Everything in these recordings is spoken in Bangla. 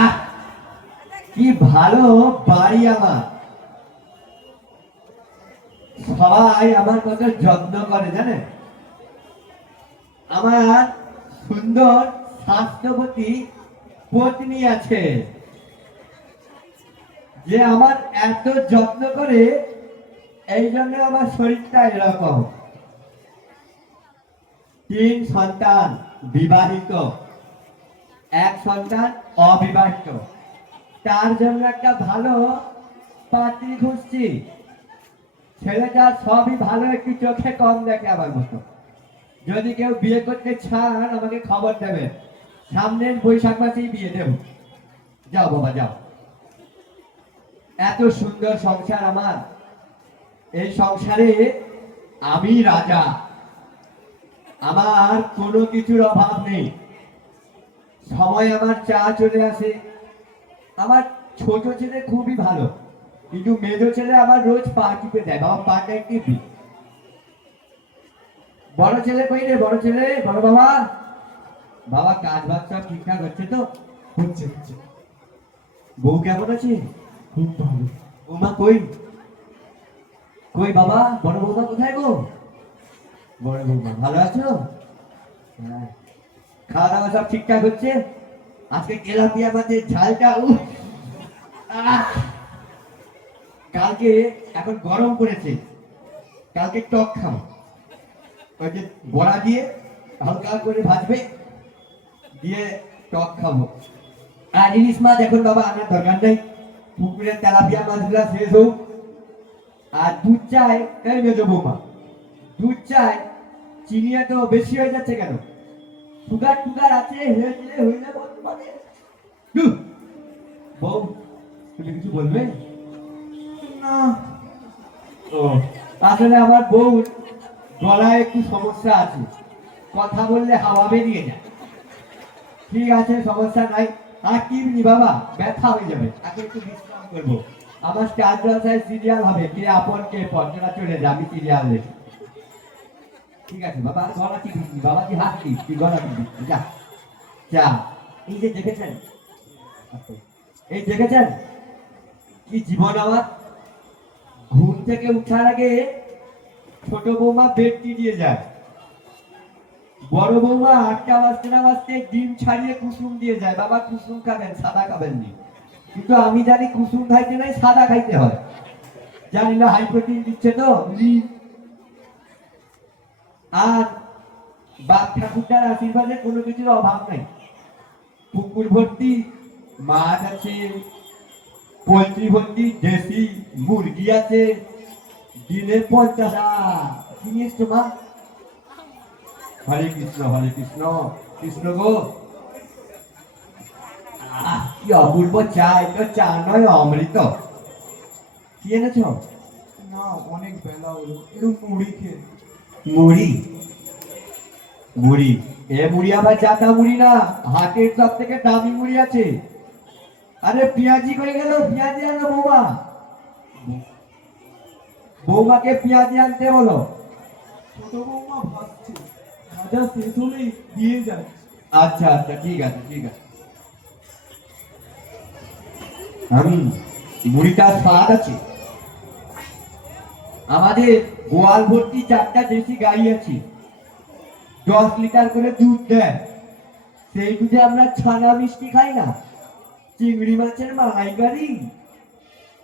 আহ কি ভালো বাড়ি আমার, সবাই আমার কত যত্ন করে জানেন। আমার সুন্দর স্বাস্থ্যবতী পত্নী আছে যে আমার এত যত্ন করে, এই জন্য আমার শরীরটা এরকম। 3 সন্তান বিবাহিত, 1 সন্তান অবিবাহিত, তার জন্য একটা ভালো পাত্রী খুঁজছি। ছেলেটা সবই ভালো, একটু চোখে কম দেখে আমার মতো। যদি কেউ বিয়ে করতে চান আমাকে খবর দেবে, সামনের বৈশাখ মাসেই বিয়ে দেব। যাও বাবা যাও। এত সুন্দর সংসার আমার, এই সংসারে আমি রাজা, আমার কোনো কিছুর অভাব নেই। সময় আমার চা চলে আসে। আমার ছোট ছেলে খুবই ভালো, কিন্তু মেজো ছেলে আমার রোজ পা টিপে দেয়, বাবা পাটা টিপি। বড় ছেলে কই রে, বড় ছেলে, বড় বাবা। বাবা কাজ বাজ সব ঠিকঠাক হচ্ছে তো? হচ্ছে হচ্ছে। বউ কেমন আছে? খুব ভালো। বৌমা কই? কই বাবা, বড় বৌমা কোথায় গো? বড় বৌমা ভালো আছো? হ্যাঁ। খাওয়া দাওয়া সব ঠিকঠাক হচ্ছে? আজকে তেলাপিয়া মাছের ঝালটা আহ! কালকে, এখন গরম পড়েছে, কালকে টক খাবো। ওই যে বড়া দিয়ে হালকা করে ভাজবে, দিয়ে টক খাবো। আর ইলিশ মাছ এখন বাবা আনার দরকার নেই, পুকুরের তেলাপিয়া মাছগুলা শেষ হোক। আর দুধ চাই, এই মেজো বৌমা, দুধ চাই। চিনি এত বেশি হয়ে যাচ্ছে কেন? সুগার টুগার আছে, হয়েছে হইলে বলতে পারে। বউ, তুমি কিছু বলবে না। ও, আসলে আমার বউ গলায় একটু সমস্যা আছে, কথা বললে হাওয়া বেরিয়ে যায়। ঠিক আছে, সমস্যা নাই। আর কি নি বাবা, ব্যথা হয়ে যাবে, এখন একটু বিশ্রাম করবো। আমার স্টার জলসায় সিরিয়াল হবে, কে আপন কে পর, তোরা চলে যা, আমি সিরিয়াল দেখি। ঠিক আছে বাবা, আর গলা কি দিচ্ছি বাবা, কি হাসছি, কি গলা কি দিচ্ছি, যা যা। এই যে দেখেছেন, এই দেখেছেন কি জীবন আমার। ঘুম থেকে উঠার আগে ছোট বৌমা বেডটি দিয়ে যায়, বড় বৌমা 8টা বাজতে না বাজতে ডিম ছাড়িয়ে কুসুম দিয়ে যায়, বাবা কুসুম খাবেন, সাদা খাবেন নি। কিন্তু আমি জানি কুসুম খাইতে নাই, সাদা খাইতে হয়। জানি না হাই প্রোটিন দিচ্ছে তো আর বাপ ঠাকুরটার আশীর্বাদে কোনো কিছুর অভাব নাই। পুকুর ভর্তি মাছ আছে, পোল্ট্রি ভর্তি দেশি মুরগি আছে, দিনে 50টা। কি নিয়েছ মা? হরে কৃষ্ণ, হরে কৃষ্ণ, কৃষ্ণ গো। কি অপূর্ব চা, এটা চা নয় অমৃত। কি এনেছ? না, অনেক বেলা হলো, একটু মুড়ি খেয়ে। মুড়ি? মুড়ি? এ মুড়ি আবার জাতা মুড়ি না, হাটের সব থেকে দামি মুড়ি আছে। আরে পেঁয়াজি করে গেল, পেঁয়াজি আনো বৌমা। বৌমাকে পেঁয়াজি আনতে বলো। ছোট বৌমা ভাবছে, ভাজা শেষ হলেই দিয়ে যাচ্ছে। আচ্ছা আচ্ছা, ঠিক আছে ঠিক আছে। আমি মুড়িটার স্বাদ আছে। আমাদের গোয়াল ভর্তি 4টা দেশি গাই আছে, 10 লিটার করে দুধ দেয়। সেই দুধে আমরা ছানা মিষ্টি খাই না, চিংড়ি মাছের মালাইকারি,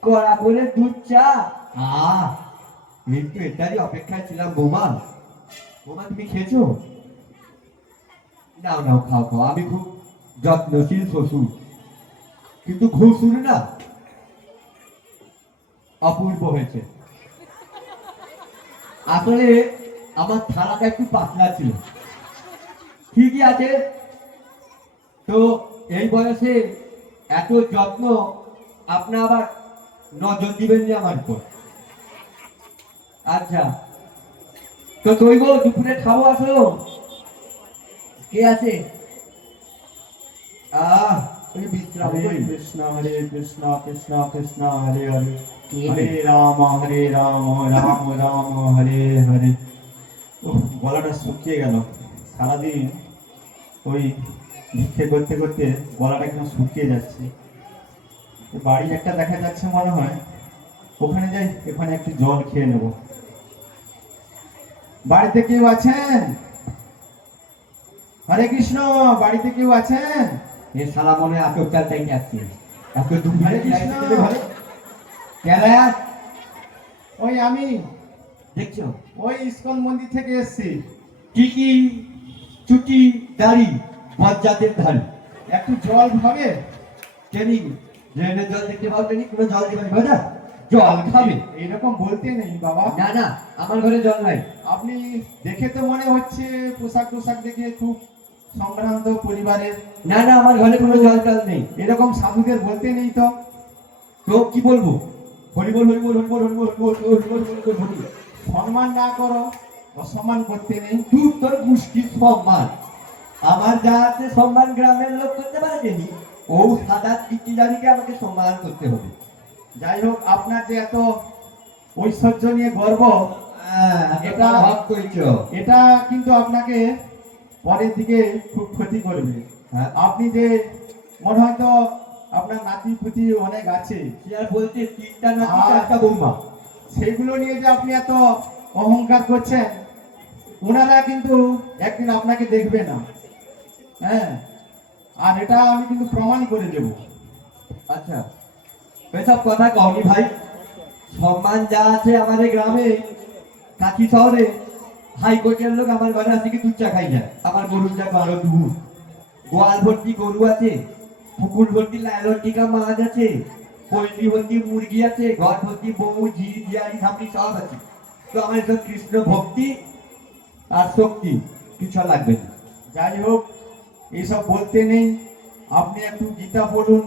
কড়া করে দুধ চা। আহ, কিন্তু এটারই অপেক্ষায় ছিলাম বৌমা। বৌমা তুমি খেয়েছো? নাও নাও, খাও খাও, আমি খুব যত্নশীল শ্বশুর, কিন্তু ঘুষুর না, অপূর্ব হয়েছে। আসলে আমার থালাটা একটু পাতলা ছিল, ঠিকই আছে। তো এই বয়সে এত যত্ন, আপনি আবার নজর দিবেন যে আমার উপর। আচ্ছা, তো তুই গো দুপুরে খাবো, আসো। কে আছে? ওই বিশ্রাম হরে করি। কৃষ্ণ হরে কৃষ্ণ কৃষ্ণ কৃষ্ণ হরে হরে, কে হরে রাম রাম রাম হরে হরে। গলাটা শুকিয়ে গেল, সারাদিন ওই ভিক্ষে করতে করতে গলাটা একদম শুকিয়ে যাচ্ছে। তো বাড়ি একটা দেখা যাচ্ছে মনে হয়, ওখানে যাই, এখানে একটু জল খেয়ে নেব। বাড়িতে কেউ আছেন? হরে কৃষ্ণ, বাড়িতে কেউ আছেন? এ শালা মনে হয় আটক চাল চাইতে আসছে। এত দূর হরে ধরে কৃষ্ণ। ঘরে কেরা ওই আমি দেখছো ওই ইসকন মন্দির থেকে এসেছি। টিকি চুটি দাড়ি বজ্জাতের ধারি একটু জল খাবে? ট্রেনিং ড্রেনের জল দেখতে পাও ট্রেনিং কোনো জল দিবেন না, জল খাবে। এইরকম বলতে নেই বাবা। না না, আমার ঘরে জল নাই। আপনি দেখে তো মনে হচ্ছে পোশাক টোশাক দেখে খুব সম্ভ্রান্ত পরিবারের। না না, আমার ঘরে কোনো জল টল নেই। এরকম সাধুদের বলতে নেই তো। তো কি বলবো? হরিবল হরিবল হরিবল হরিবল হরিবল হরিবল হরিবল হরিবল। সম্মান না করো, অসম্মান করতে নেই। তুই তোর মুশকিল সম্মান, আমার যা আছে সম্মান গ্রামের লোক করতে পারেনি, ও সাদা টিকি দাড়িকে আমাকে সম্মান করতে হবে। যাই হোক, আপনার যে এত ঐশ্বর্য নিয়ে গর্ব, এটা ভাব কইছো। এটা কিন্তু আপনাকে পরের দিকে খুব ক্ষতি করবে। হ্যাঁ। আপনি যে মনে হয় তো আপনার নাতি পুতি অনেক আছে, সে আর বলতে তিনটা না চারটা বৌমা, সেগুলো নিয়ে যে আপনি এত অহংকার করছেন, ওনারা কিন্তু একদিন আপনাকে দেখবে না। হ্যাঁ, আর এটা আমি কিন্তু প্রমাণ করে দেব। আচ্ছা এসব কথা কওনি ভাই। সম্মান যা আছে আমাদের গ্রামে, কাকি শহরে হাইকোর্টের লোক আমার ঘরে আসে কি দুধ চা খাই যায়। আমার গরুর যা আরো দুধ, গোয়াল ভর্তি গরু আছে, পুকুর ভর্তি লাইলন টিকা মাছ আছে, পোল্ট্রি ভর্তি মুরগি আছে, ঘর ভর্তি বউ ঝি জিয়ারি ঝাপড়ি সব আছে। তো আমার সব কৃষ্ণ ভক্তি আর শক্তি কিছু আর লাগবে না। যাই হোক, এইসব বলতে নেই। আপনি একটু গীতা পড়ুন,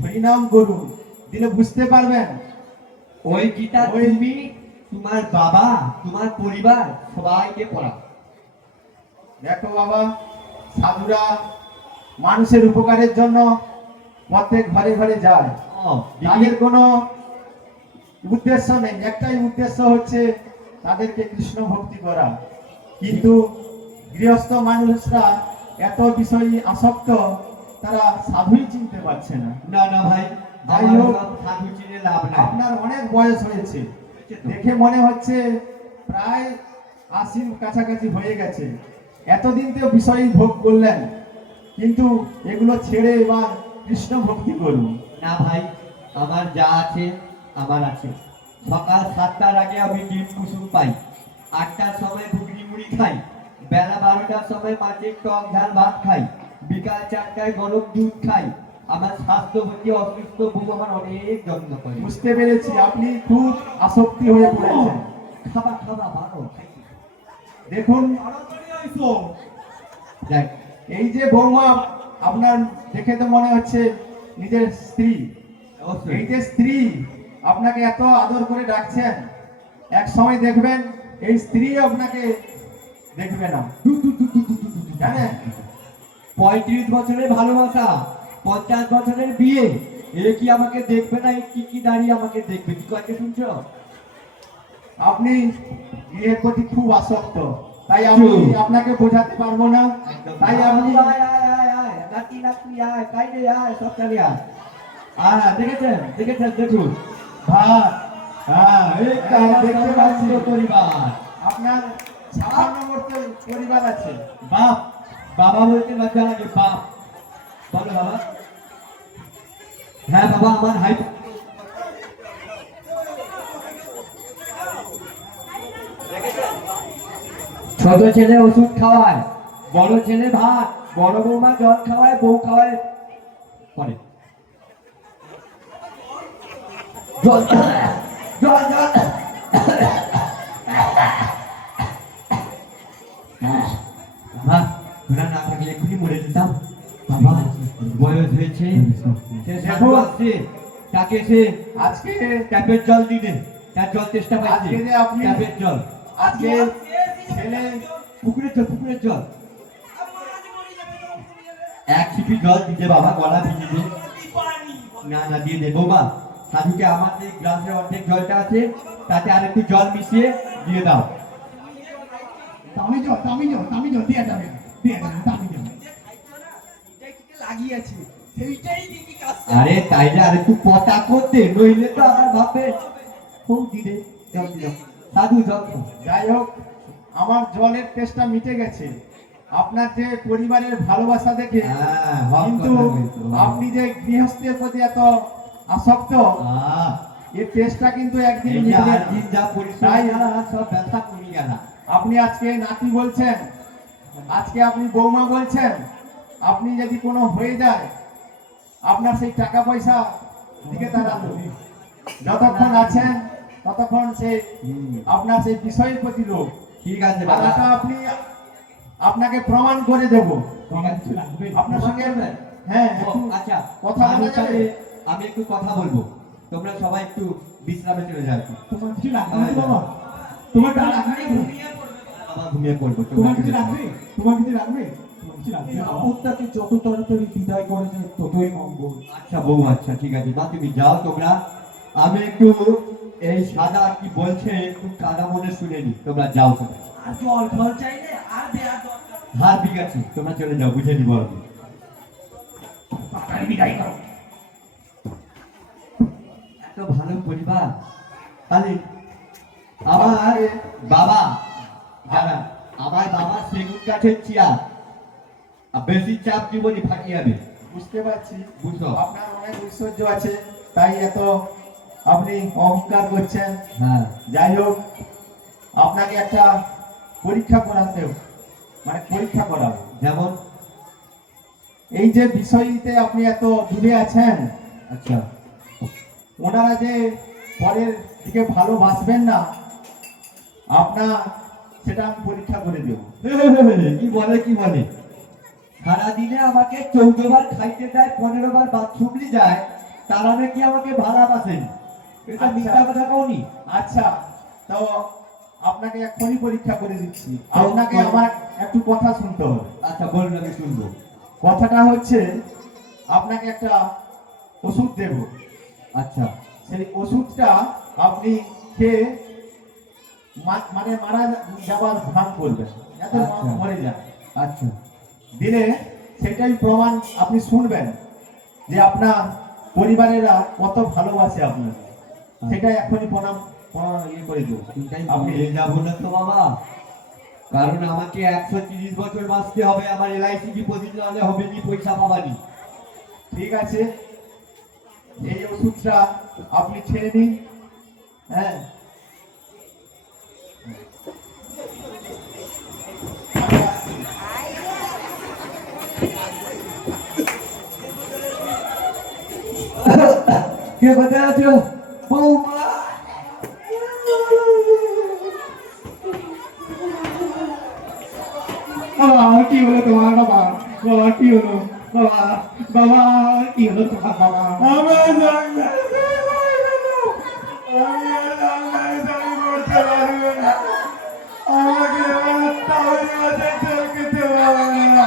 হরিনাম করুন, দিলে বুঝতে পারবেন। ওই গীতা তুমি তোমার বাবা তোমার পরিবার সবাইকে পড়াও। দেখো বাবা, সাধুরা মানুষের উপকারের জন্য প্রত্যেক ঘরে ঘরে যায়। তাদের কোনো উদ্দেশ্য নেই, একটাই উদ্দেশ্য হচ্ছে তাদেরকে কৃষ্ণ ভক্তি করা। কিন্তু গৃহস্থ মানুষরা এত বিষয় আসক্ত, তারা সাধুই চিনতে পারছে না। না না ভাই, যাই আমার হোক, সব সাধু চিনে লাভ নাই। আপনার অনেক বয়স হয়েছে, দেখে মনে হচ্ছে প্রায় 80 কাছাকাছি হয়ে গেছে। এতদিন তো বিষয় ভোগ করলেন, কিন্তু এগুলো ছেড়ে এবার কৃষ্ণ ভক্তি করুন। না ভাই, আমার যা আছে আমার আছে। সকাল 7টার আগে আমি ডিম কুসুম পাই, 8টার সময় ঘুগনি মুড়ি খাই, বেলা 12টার সময় মাছের টক ঝাল ভাত খাই, বিকাল 4টায় গরম দুধ খাই। আমার স্বাস্থ্যবতী অসুস্থ বউ আমার অনেক যত্ন করে। বুঝতে পেরেছি, আপনি খুব আসক্তি হয়ে পড়েছেন। খাবা খাবা ভালো খাইছি। দেখুন, যাই, এই যে বৌমা আপনার, দেখে তো মনে হচ্ছে নিজের স্ত্রী। অবশ্যই। এই যে স্ত্রী আপনাকে এত আদর করে ডাকছেন, এক সময় দেখবেন এই স্ত্রী আপনাকে দেখবে না। জানেন, 35 বছরের ভালোবাসা, 50 বছরের বিয়ে, এ কি আমাকে দেখবে না? এই কি দাঁড়িয়ে আমাকে দেখবে? কি কয়েকে শুনছো? আপনি বিয়ের প্রতি খুব আসক্ত, তাই আমি আপনাকে বোঝাতে পারবো না। তাই আপনি আয় আয় আয় আয় নাতি নাতি আয় কাইরে আয় সব চালিয়ে আয়। দেখেছেন দেখেছেন দেখুন ভাত, হ্যাঁ, এই তো আমার দেখতে সর্বাঙ্গ পাচ্ছি পরিবার। আপনার 56 নম্বর পরিবার আছে। বাপ, বাবা বলতে লজ্জা লাগে। বাপ বলো বাবা। হ্যাঁ বাবা, আমার হাই ছোট ছেলে ওষুধ খাওয়ায়, বড় ছেলে ভাত, বড় বৌমা জল খাওয়ায়, বউ খাওয়ায় পরে। জল জল জল বাবা, তোরা না থাকলে এক্ষুনি মরে যেতাম। বাবা বয়স হয়েছে, সে সাধু আসছে, তাকে সে আজকে ট্যাপের জল দিনে, তার জল চেষ্টা পাইছে। আজকে যে আপনি- ট্যাপের জল, আজকে ছেলে পুকুরের জল, পুকুরের জল। এক ছিপি জল দিতে বাবা, গলা ভিজে দে। না না, দিয়ে দে বৌমা। সাধুকে আমার যে গ্লাসের অর্ধেক জলটা আছে তাতে আর একটু জল মিশিয়ে দিয়ে দাও। দামি জল দিয়ে যাবে, দিয়ে যাবে দামি জল। লাগিয়েছে সেইটাই দিদি কাজ আরে তাইলে আর একটু কথা করতে, নইলে তো আমার ভাববে খুব দিলে সাধু যত্ন। যাই হোক, আমার জলের তেষ্টা মিটে গেছে আপনার যে পরিবারের ভালোবাসা দেখে। হ্যাঁ, হক কিন্তু কথা বলছো। আপনি যে গৃহস্থের প্রতি এত আসক্ত, এর তেষ্টা কিন্তু একদিন এই যে মিটবে না। দিন যা পরিশ্রম তাই করা, সব ব্যথা কমে গেল। আপনি আজকে নাতি বলছেন, আজকে আপনি বৌমা বলছেন, আপনি যদি কোনো হয়ে যায় আপনার সেই টাকা পয়সা দিকে তারা যতক্ষণ আছেন ততক্ষণ সেই আপনার সেই বিষয়ের প্রতি লোক। ঠিক আছে আর বাবা, এটা আপনি আপনাকে প্রমাণ করে দেব ঠিক আছে, লাগবে। আপনার সঙ্গে। লাগবে? হ্যাঁ, ও, একটু আচ্ছা, কথা বলা আমি যাবে? তাহলে আমি একটু কথা বলবো, তোমরা সবাই একটু বিশ্রামে চলে যাও। তোমার কিছু লাগবে না বাবা? তোমার কিছু লাগবে না? বাবা ঘুমিয়ে পড়বো, তোমার তোমরা কিছু চলে যাও। লাগবে? তোমার কিছু লাগবে? তোমার কিছু লাগবে? আপত্তাকে যত তাড়াতাড়ি বিদায় করে যায় ততই মঙ্গল। আচ্ছা বউ, আচ্ছা ঠিক আছে, মা তুমি যাও তোমরা। আমি একটু এই সাদা কি বলছে একটু কাদা মনে শুনে নি, তোমরা যাও তোমরা। আর জল ফল চাইলে আর দেয়া দরকার হ্যাঁ ঠিক আছে, তোমরা চলে যাও, বুঝে নিবো আমি। তাড়াতাড়ি বিদায় করো। এত ভালো পরিবার, তাহলে আমার বাবা যারা, আমার বাবা সেগুন কাঠের চেয়ার, আর বেশি চাপ জীবনই ফাটিয়ে যাবে। বুঝতে পারছি, বুঝো। আপনার অনেক ঐশ্বর্য আছে তাই এত আপনি অহংকার করছেন। হ্যাঁ, যাই হোক, আপনাকে একটা পরীক্ষা করাতে মানে পরীক্ষা করাবো। যেমন? এই যে বিষয়তে আপনি এত দূরে আছেন, আচ্ছা, ওনারা যে পরের দিকে ভালোবাসবেন না আপনার, সেটা আমি পরীক্ষা করে দেব। কি বলে কি বলে, সারাদিনে আমাকে 14 বার খাইতে দেয়, 15 বার বাথরুমলি যায়, তারা নাকি আমাকে ভালোবাসেন। এটা আচ্ছা। মিথ্যা কথা কওনি? আচ্ছা, তো আপনাকে এখনই পরীক্ষা করে দিচ্ছি। তো- আপনাকে আমার একটু কথা শুনতে হবে। আচ্ছা বলুন, আমি শুনবো। কথাটা হচ্ছে, আপনাকে একটা ওষুধ দেব, আচ্ছা, সেই ওষুধটা আপনি খেয়ে মানে মারা যাবার ভান করবেন, যাতে আচ্ছা। মরে যান। আচ্ছা, দিলে সেটাই প্রমাণ আপনি শুনবেন যে আপনার পরিবারেরা কত ভালোবাসে আপনাকে। সেটা এখনই ইয়ে করে দেবো চিন্তাই আপনি। ভুলে যাবো না তো বাবা, কারণ আমাকে 130 বছর বাঁচতে হবে, আমার LIC ডিপোজিট নাহলে হবে নি, পয়সা পাবানি। ঠিক আছে, এই ওষুধটা আপনি ছেড়ে নিন। হ্যাঁ, আমি আসছি। কে কোথায় আছো? বৌমা। বাবা কি হলো তোমার? বাবা বাবা কি হলো? বাবা বাবা কি হলো তোমার? বাবা আমার সংসার আমি আর সংসার করতে পারবো না। আমাকে আমার তাহলে মাঝে চলতে পারবো না।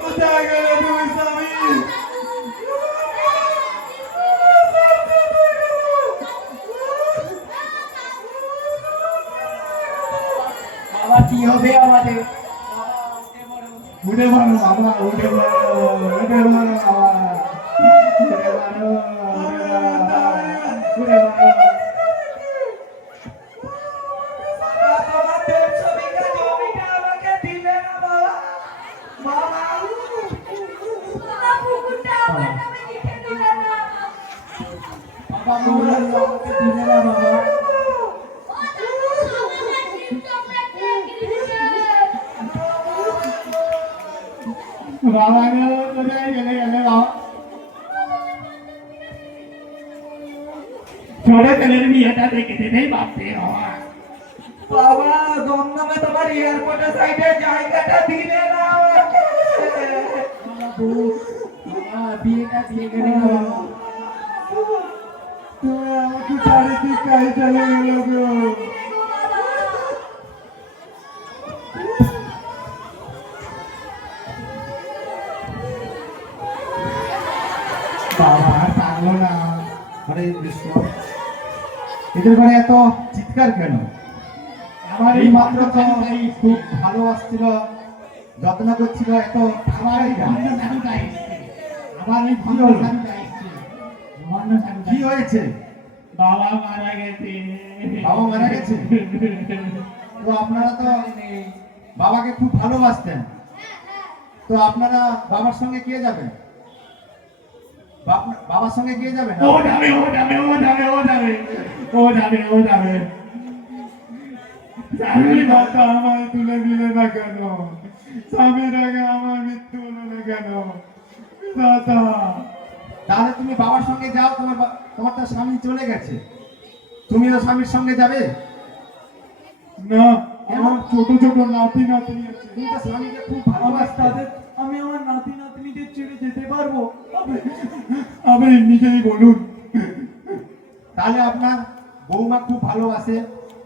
কোথায় গেল তুমি স্বামী? বাবা কি হবে আমাদের? উঠে পড়ো বাবা, উঠে পড়ো, উঠে পড়ো বাবা, উঠে পড়ো, উঠে পড়ো। তোমাদের ছবিটা জমিটা আমাকে দিলে না বাবা। বাবা বাবা পুকুরটা আমার নামে লিখে দিলে না। বাবা তোমরা আমাকে দিলে না বাবা। ও দাদু, আমাদের ডিম তোমরা খেয়ে গিয়েছিলে। বাবা গো কোথায় গেলে বাবা? ছোট ছেলের বিয়েটা দেখে দিলেই ভাবতে বাবা। বাবা দমদমে তোমার এয়ারপোর্টে সাইডে জায়গাটা দিলে না আমাকে। বাবু বিয়েটা দিয়ে গেলে না বাবা। তুমি আমাকে চারিদিক কাজ চলে গেল গো। বাবা আর থাকলো না। হরে কৃষ্ণ, এদের ঘরে এত চিৎকার কেন? আমার এই মাত্র তো খুব ভালোবাসছিল, যত্ন করছিল, এত আমার এই কেন? ভালো আমার ওই কি হলো? স্বামীটা এসছে। ভণ্ড স্বামীটা কি হয়েছে? বাবা মারা গেছে। বাবা মারা গেছে? তো আপনারা তো বাবাকে খুব ভালোবাসতেন, তো আপনারা বাবার সঙ্গে কে যাবেন? বাবার সঙ্গে কে যাবেন? ও যাবে, ও যাবে, ও যাবে, ও যাবে, ও যাবে, ও যাবে। স্বামীর কথা আমায় তুলে দিলে না কেন? স্বামীর আগে আমার মৃত্যু হলো না কেন? দাদা তাহলে তুমি বাবার সঙ্গে যাও, তোমার তো স্বামী চলে গেছে, তুমিও স্বামীর সঙ্গে যাবে? না, আমার ছোট ছোট নাতি নাতনি আছে। তুমি তো স্বামীকে খুব আমার ভালোবাসতে। তাদের আমি আমার নাতি নাতনিদের ছেড়ে যেতে পারবো? আপনি নিজেই বলুন। তাহলে আপনার বৌমা খুব ভালোবাসে,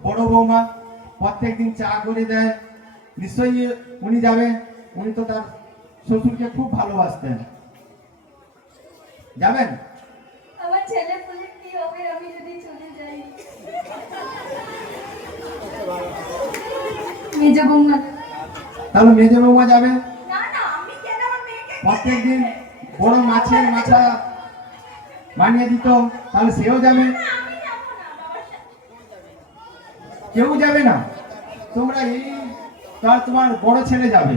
বড় বৌমা প্রত্যেকদিন চা করে দেয়, নিশ্চয়ই উনি যাবে। উনি তো তার শ্বশুরকে খুব ভালোবাসতেন, যাবেন? আমার ছেলে পুলে কি হবে আমি যদি চলে যাই? মেজ বৌমা। তাহলে মেজে বৌমা যাবে। না না, আমি কেন আমার মেয়েকে প্রত্যেকদিন বড় মাছের মাথা বানিয়ে দিত, তাহলে সেও যাবে। না, আমি যাবো না বাবার সাথে। কেউ যাবে না, তোমরা এই তার তোমার বড় ছেলে যাবে।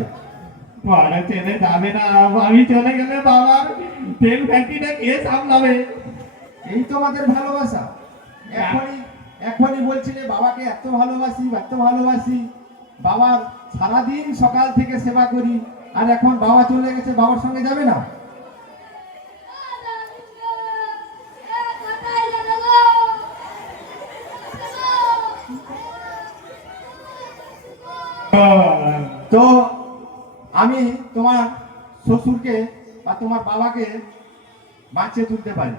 বড় ছেলে যাবে না, আমি চলে গেলে বাবার তেল ফ্যাক্টরিটা কে সামলাবে? এই তোমাদের ভালোবাসা? এখনই বলছিলে বাবাকে এত ভালোবাসি, এত ভালোবাসি, বাবার সারাদিন সকাল থেকে সেবা করি, আর এখন বাবা চলে গেছে, বাবার সঙ্গে যাবে না? কোথায় গেল গো? তো আমি তোমার শ্বশুরকে বা তোমার বাবাকে বাঁচিয়ে তুলতে পারি।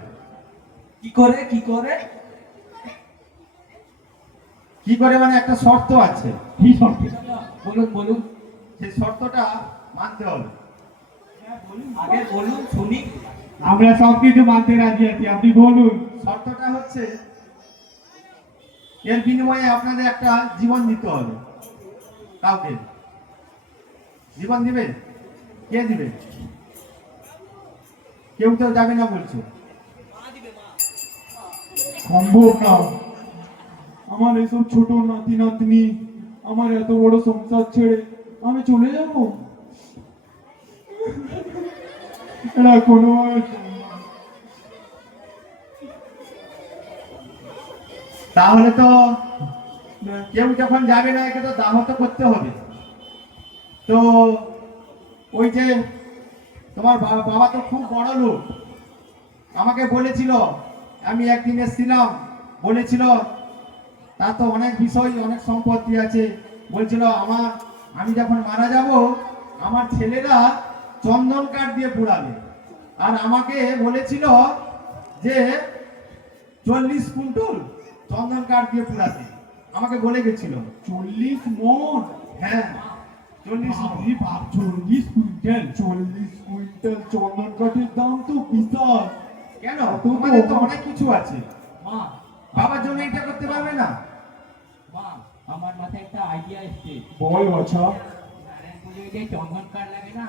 কি করে কি করে? কি করে মানে একটা শর্ত আছে, কি শর্ত? বলুন বলুন, সেই শর্তটা মানতে হবে। আগে বলুন শুনি। আমরা সবকিছু মানতে রাজি আছি, আপনি বলুন। শর্তটা হচ্ছে এর বিনিময়ে আপনাদের একটা জীবন দিতে হবে। কাউকে জীবন দিবে? কে দিবে? কেউ তো যাবে না বলছো। সম্ভব না। আমার এসব ছোট নাতি নাতনি, আমার এত বড় সংসার ছেড়ে আমি চলে যাব? এরা কোনো তাহলে তো কেউ যখন যাবে না, একে তো দাহ তো করতে হবে। তো ওই যে তোমার বাবা তো খুব বড় লোক, আমাকে বলেছিল, আমি একদিন এসেছিলাম, বলেছিল তার তো অনেক বিষয়, অনেক সম্পত্তি আছে। বলছিল আমি যখন মারা যাব, আমার ছেলেরা চন্দন কাঠ দিয়ে পোড়াবে, আর আমাকে বলেছিল যে 40 কুইন্টল চন্দন কাঠ দিয়ে পোড়াতে আমাকে বলে গেছিল। 40 মন? হ্যাঁ, 40 আপনি বাপ, 40 কুইন্টাল? 40 কুইন্টাল চন্দন কাঠের দাম তো বিশাল। কেন? তোমাদের তো অনেক কিছু আছে, মা, বাবার জন্য এটা করতে পারবে না? মা, আমার মাথায় একটা আইডিয়া এসছে। বল বাছা। নারায়ণপুরে যে চন্দন কাঠ লাগে না,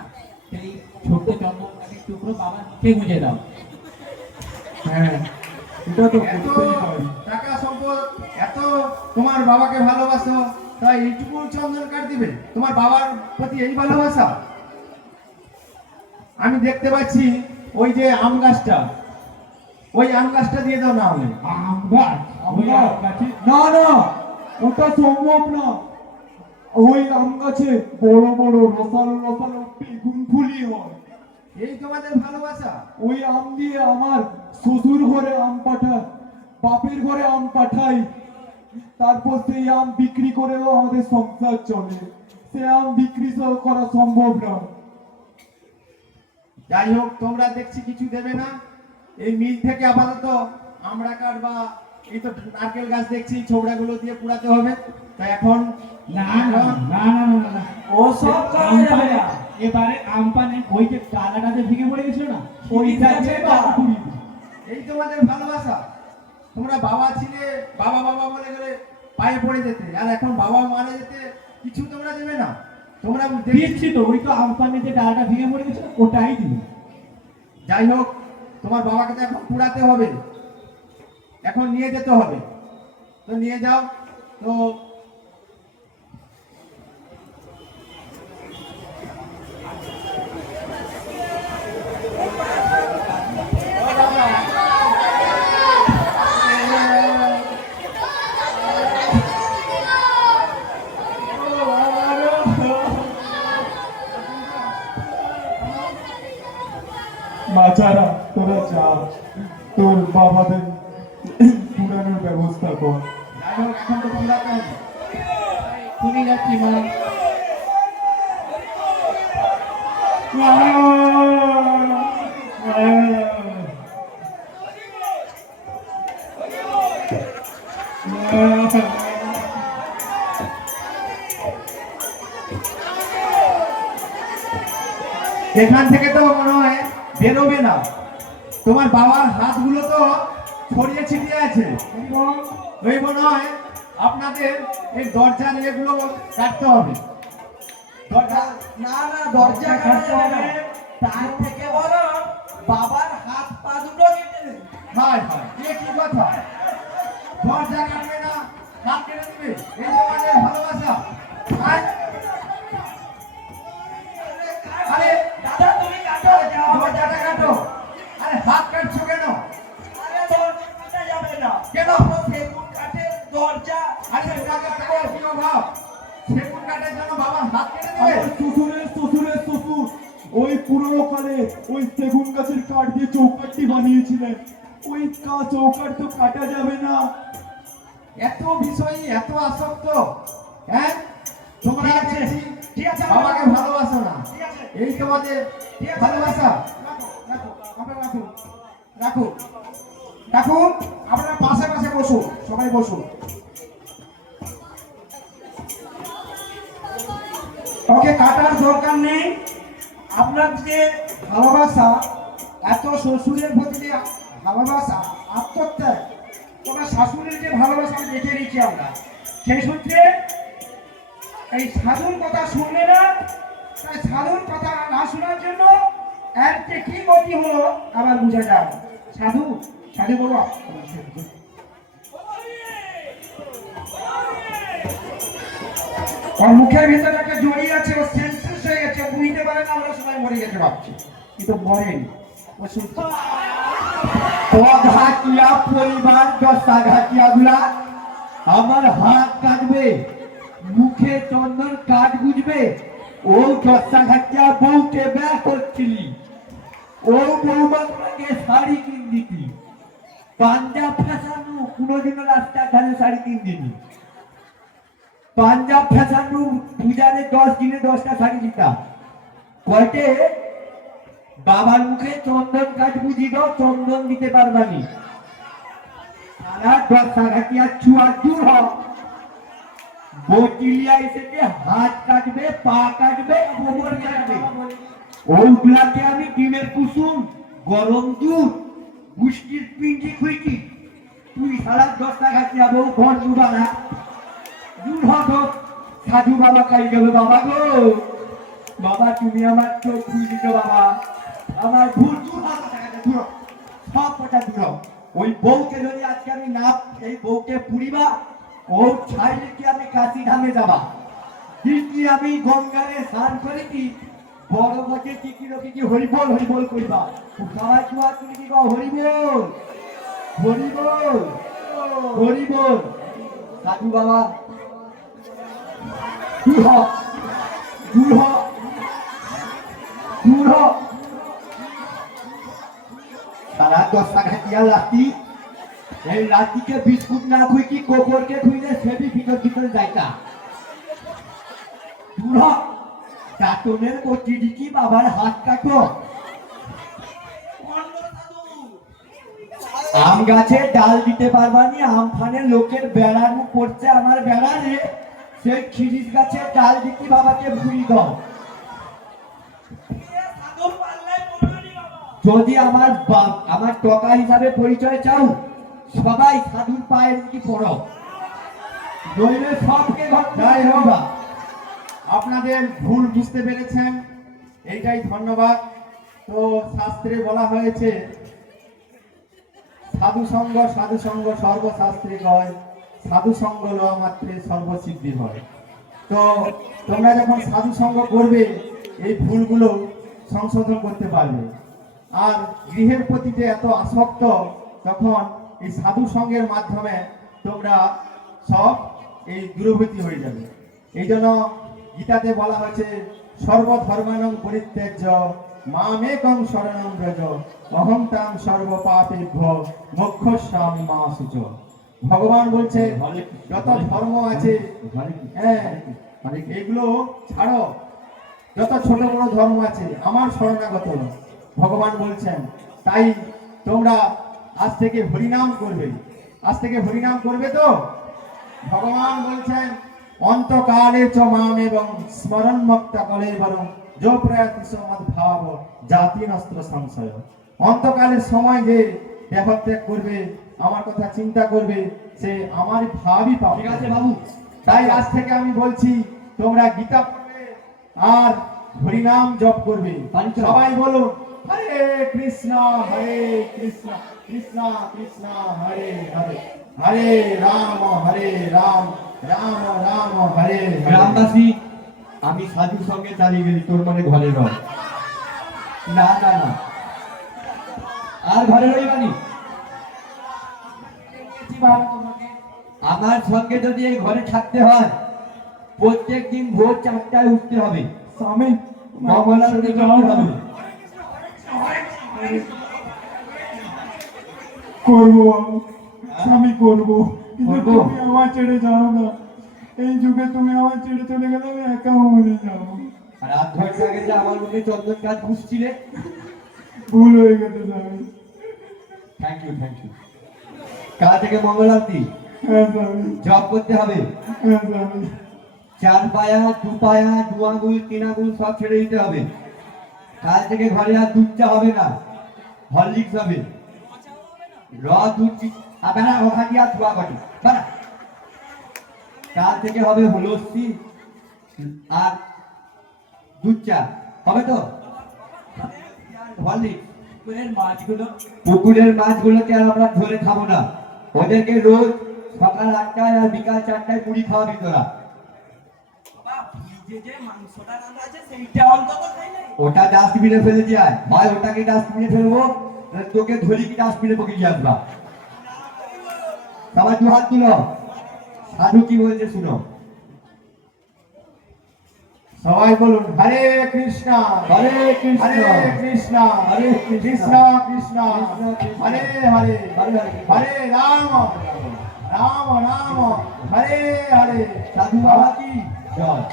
সেই ছোট্ট চন্দন কাঠের টুকরো বাবার মুখে গুঁজে দাও। হ্যাঁ, এটা তো এত করতেই পারি। টাকা সম্পদ, এত তোমার বাবাকে ভালোবাসো, তাই এইটুকু চন্দন কাঠ দিবে? তোমার বাবার প্রতি এই ভালোবাসা? আমি দেখতে পাচ্ছি ওই যে আম গাছটা, ওই আম গাছটা দিয়ে দাও না হলে। আম গাছ? না না, ওটা সম্ভব না। ওই আম গাছে বড় বড় রসালো রসালো বেগুন ফুলি হয়। এই তোমাদের ভালোবাসা? ওই আম দিয়ে আমার শ্বশুর ঘরে আম পাঠায়, বাপের ঘরে আম পাঠাই, তারপর সেই আম বিক্রি করেও আমাদের সংসার চলে। সে আম বিক্রি করা সম্ভব না। যাই হোক, তোমরা দেখছি কিছু দেবে না। এই মিল থেকে আপাতত আমড়া কাঠ বা এই তো নারকেল গাছ দেখছি, ছোবড়াগুলো দিয়ে পুড়াতে হবে। তো এখন না না না না না না, ও সব করা যাবে না। এবারে আমপানে ওই যে ডালাটা যে ভেঙে পড়ে গেছিল না, ওইটা দিয়ে পুড়ি। এই তোমাদের ভালোবাসা? তোমরা বাবা ছিলে, বাবা বাবা বলে গেলে পায়ে পড়ে যেতে, আর এখন বাবা মারা যেতে কিছু তোমরা দেবে না? তোমরা দিচ্ছি তো, ওই তো আমপানে যে ডালাটা ভেঙে পড়ে গেছিল ওটাই দিল। যাই হোক, তোমার বাবাকে তো এখন পুরাতে হবে, এখন নিয়ে যেতে হবে, তো নিয়ে যাও। তো বাচ্চারা তোরা যা, তোর বাবাদের পুরানোর ব্যবস্থা কর। যাই হোক, এখন তো পুরাতে হবে। তুমি যাচ্ছি মা। এখান থেকে তো মনে হয় বেরোবে না, তোমার বাবার হাতগুলো তো ছড়িয়ে ছিটিয়ে আছে। ওই মনে হয় আপনাদের এই দরজার এগুলো কাটতে হবে। দরজা না না, দরজা কাটতে হবে, তার থেকে বলো বাবার হাত পা দুটো কেটে দেবে। হয় হয়, এ কি কথা? দরজা কাটবে না, হাত কেটে দেবে, এই তোমাদের ভালোবাসা? আর আরে দাদা তুমি কাটো, যাও। দরজাটা কাটো, আরে হাত কাটছো কেন? আরে দরজা কাটা যাবে না, কেন? সেগুন কাঠের দরজা। আরে টাকা টাকা কি অভাব? সেগুন কাঠের জন্য বাবার হাত কেটে দেবে? আমার শ্বশুরের শ্বশুরের শ্বশুর ওই পুরোনো কালে ওই সেগুন গাছের কাঠ দিয়ে চৌকাঠটি বানিয়েছিলেন, ওই চৌকাঠ তো কাটা যাবে না। এত বিষয়, এত আসক্ত, হ্যাঁ? তোমরা ঠিক আছে, দেখছি ঠিক আছে, বাবাকে ভালোবাসো না, ঠিক আছে, এই তোমাদের ঠিক আছে। ভালোবাসা। রাখো, আপনারা রাখুন, রাখুন, রাখুন, আপনারা পাশে পাশে বসুন, সবাই বসুন। ওকে কাটার দরকার নেই। আপনার যে ভালোবাসা, এত শ্বশুরের প্রতি যে ভালোবাসা, আত্মত্যাগ, তোমার শাশুড়ির যে ভালোবাসা দেখে নিচ্ছি আমরা, সেই সূত্রে এই সাধুর কথা শুনলে না, তাই সাধুর কথা না শোনার জন্য এর যে কি গতি হলো আবার বোঝা যায়। সাধু, সাধু বাবা, ওর মুখের ভিতরে একটা জড়িয়ে আছে, ও সেন্সলেস হয়ে গেছে, বুঝতে পারে না আমরা সবাই মরে গেছে ভাবছি, কিন্তু মরেনি। ও শুনছে ঘাটিয়া পরিবার দশটা ঘাটিয়া গুলা আমার হাত কাটবে, মুখে চন্দন কাঠ বুঝবে। ও দশটা ঘাটিয়া বউকে ব্যয় করছিলি, ও বৌমাকে শাড়ি কিন দিতি, পাঞ্জাব ফ্যাশানু কোনোদিনও রাস্তা ধারে শাড়ি কিন দিনি। পাঞ্জাব ফ্যাশানু পূজারে 10 দিনে 10টা শাড়ি দিতাম। কয়টে বাবার মুখে চন্দন কাঠ বুঝি দাও, চন্দন দিতে পারবানি। সারা দশটা ঘাটিয়া চুয়া দূর হ, বটিলিয়া এসেছে হাত কাটবে, পা কাটবে, কোমর কাটবে। ওগুলাকে আমি ডিমের কুসুম, গরম দুধ, গুষ্টির পিঞ্জি খুঁইটি। তুই সারা দশটা ঘাটিয়া বউ ঘর ডুবা না, দূর হ তো। সাধু বাবা খাই গেল, বাবা গো বাবা, তুমি আমার চোখ খুলে দিছো বাবা, আমার ভুল। দূর হ, দূর হ, সব কথা দূর হ। ওই বউকে যদি আজকে আমি না, এই বউকে পুরিবা, ও ছাইলে কি আমি কাশি ধামে যাবা, কি আমি গঙ্গারে স্নান করে কি বড় গছে টিকির কি হরিবল হরিবল করিবা। সবাই চুয়া তুমি কি কও হরিবল হরিবল হরিবল। সাধু বাবা দূর হ, দূর হ, দূর হ। সারা দশটা ঘাটিয়া রাতি, এই রাতিকে বিস্কুট না খুই কি কোকরকে খুইলে সেবি ভিতর ভিতরে যাইতা। দূর হ, কাটনের কচি দিকি বাবার হাত কাটো। আম গাছে ডাল দিতে পারবানি, আমফানের লোকের বেড়ার মুখ পড়ছে আমার বেড়ারে, সেই খিরিস গাছের ডাল দিতে বাবাকে ভুলি দাও। যদি আমার আমার টকা হিসাবে পরিচয় চাও, সবাই সাধুর পায়ের কি পড়ো, নইলে সবকে যাই হোক, ঘটনা। আপনাদের ভুল বুঝতে পেরেছেন, এইটাই ধন্যবাদ। তো শাস্ত্রে বলা হয়েছে সাধু সঙ্গ সর্বশাস্ত্রে কয়, সাধু সঙ্গ লওয়া মাত্রে সর্বসিদ্ধি হয়। তো তোমরা যখন সাধু সঙ্গ করবে এই ভুলগুলো সংশোধন করতে পারবে। আর গৃহের প্রতিতে এত আসক্ত, তখন এই সাধু সঙ্গের মাধ্যমে তোমরা সব এই দূরবর্তী হয়ে যাবে। এই জন্য গীতাতে বলা হয়েছে সর্বধর্মানং পরিত্যাজ্য মামেকং শরণং ব্রজ অহং তাং সর্ব পাপেভ্য মোক্ষয়িষ্যামি মা শুচ। ভগবান বলছে যত ধর্ম আছে হ্যাঁ এগুলো ছাড়ো, যত ছোট বড় ধর্ম আছে আমার শরণাগত হও। ভগবান বলছেন তাই তোমরা আজ থেকে হরিনাম করবে, আজ থেকে হরিনাম করবে। তো ভগবান বলছেন অন্তকালে চ মাম এবং স্মরণ মুক্তা কলে বরং যো প্রয়াতি সমদ ভাব জাতি নস্ত্র সংশয়। অন্তকালের সময় যে দেহত্যাগ করবে, আমার কথা চিন্তা করবে, সে আমার ভাবই পাবে। ঠিক আছে বাবু, তাই আজ থেকে আমি বলছি তোমরা গীতা পড়বে আর হরিনাম জপ করবে। সবাই বলুন হরে কৃষ্ণ কৃষ্ণ কৃষ্ণ হরে হরে, হরে রাম রাম রাম হরে হরে। গ্রামবাসী, আমি সাধুর সঙ্গে চালিয়ে গেলি, তোর মানে ঘরে রয়। না না না, আর ঘরে রইবানি। আমার সঙ্গে যদি এই ঘরে থাকতে হয়, প্রত্যেক দিন ভোর 4টায় উঠতে হবে। স্বামী মঙ্গলার দিকে যেতে হবে। করবো স্বামী করবো, কিন্তু করবো? তুমি আমার ছেড়ে যাও না। এই যুগে তুমি আমার ছেড়ে চলে গেলে আমি একা মরে যাবো। আর 8 ঘন্টা আগে যে আমার মনে চন্দন কাজ বুঝছিলে। ভুল হয়ে গেছে স্বামী। Thank you. কাল থেকে মঙ্গল আরতি হ্যাঁ স্বামী, জব করতে হবে। হ্যাঁ স্বামী। 4 পায়া 2 পায়া 2 আঙ্গুল 3 আঙ্গুল সব ছেড়ে দিতে হবে। কাল থেকে ঘরে আর দুধ চা হবে না, হরলিক্স হবে। দুধ হবে না, ওখান দিয়ে আর ধোয়া ঘটে বানা। কাল থেকে হবে লস্যি আর দুধ চা হবে। তো হরলিক্স। পুকুরের মাছগুলোকে আর আমরা ধরে খাবো না, ওদেরকে রোজ সকাল 8টায় আর বিকাল 4টায় মুড়ি খাওয়াবি তোরা। ওটা ডাস্টবিনে ফেলে যায়, ভাই ওটাকে ডাস্টবিনে ফেলবো, তোকে ধরি কি ডাস্টবিনে পকিয়ে আসবা। সবাই 2 হাত তুলো, সাধু কি বলছে শুনো। সবাই বলুন হরে কৃষ্ণ হরে কৃষ্ণ কৃষ্ণ হরে কৃষ্ণ কৃষ্ণ হরে হরে হরে রাম রাম হরে হরে। সাধু বাবা কি জয়।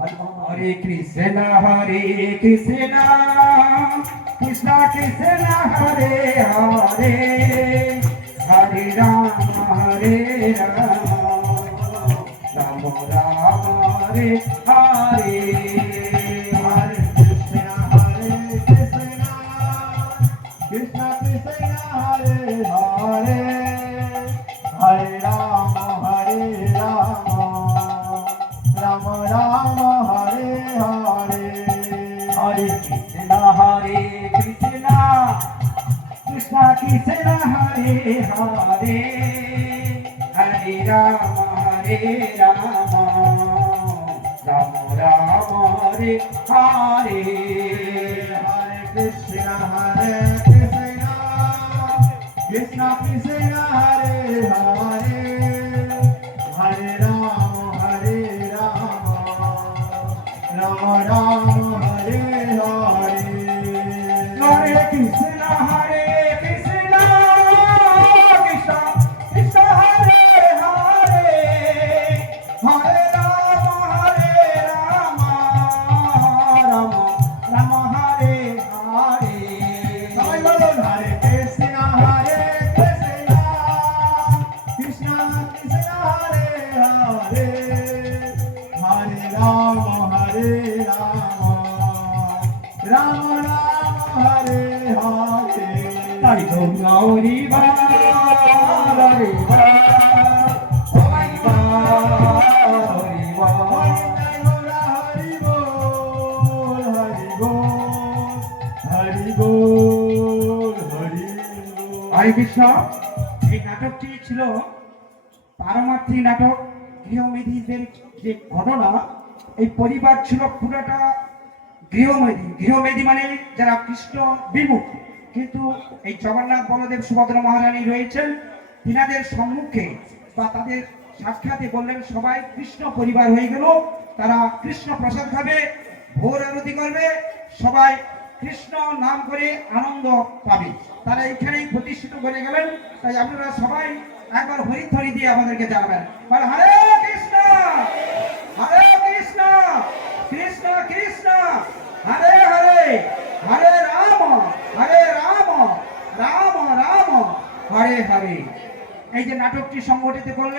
হরে কৃষ্ণ কৃষ্ণ কৃষ্ণ হরে হরে, হরে রাম রাম রাম হরে হরে। হরে কৃষ্ণ কৃষ্ণ কৃষ্ণ হরে হরে, হরে রাম রাম রাম হরে হরে। হরে কৃষ্ণ কৃষ্ণ কৃষ্ণ হরে হরে, হরে রাম রাম রাম হরে হরে। হরে কৃষ্ণ কৃষ্ণ কৃষ্ণ কৃষ্ণ হরে হরে, হরে রাম রাম রাম হরে হরে। হরে কৃষ্ণ কৃষ্ণ কৃষ্ণ কৃষ্ণ হরে হরে, হরে রাম রাম রাম হরে হরে। সবাই বলুন হরে কৃষ্ণ কৃষ্ণ কৃষ্ণ হরে হরে, হরে রাম রাম রাম হরে হরে। তাই তো গৌরী হরি হরি বল হরি বল হরি হরে কৃষ্ণ। এই নাটকটি ছিল পারমার্থী নাটক। গৃহমেধিদের যে ঘটনা, এই পরিবার ছিল পুরোটা গৃহমেধি। গৃহমেধি মানে যারা কৃষ্ণ বিমুখ। কিন্তু এই জগন্নাথ বলদেব সুভদ্রা মহারানী রয়েছেন, তিনাদের সম্মুখে বা তাদের সাক্ষাতে বললেন সবাই কৃষ্ণ পরিবার হয়ে গেল, তারা কৃষ্ণ প্রসাদ খাবে, ভোর আরতি করবে, সবাই কৃষ্ণ নাম করে আনন্দ পাবে। তারা এখানেই প্রতিষ্ঠিত করে গেলেন। তাই আপনারা সবাই একবার হরিধ্বনি দিয়ে আমাদেরকে জানাবেন, বলে হরে কৃষ্ণ হরে কৃষ্ণ কৃষ্ণ কৃষ্ণ হরে হরে, হরে রাম রাম রাম হরে হরে। এই যে নাটকটি সংগঠিত করলেন।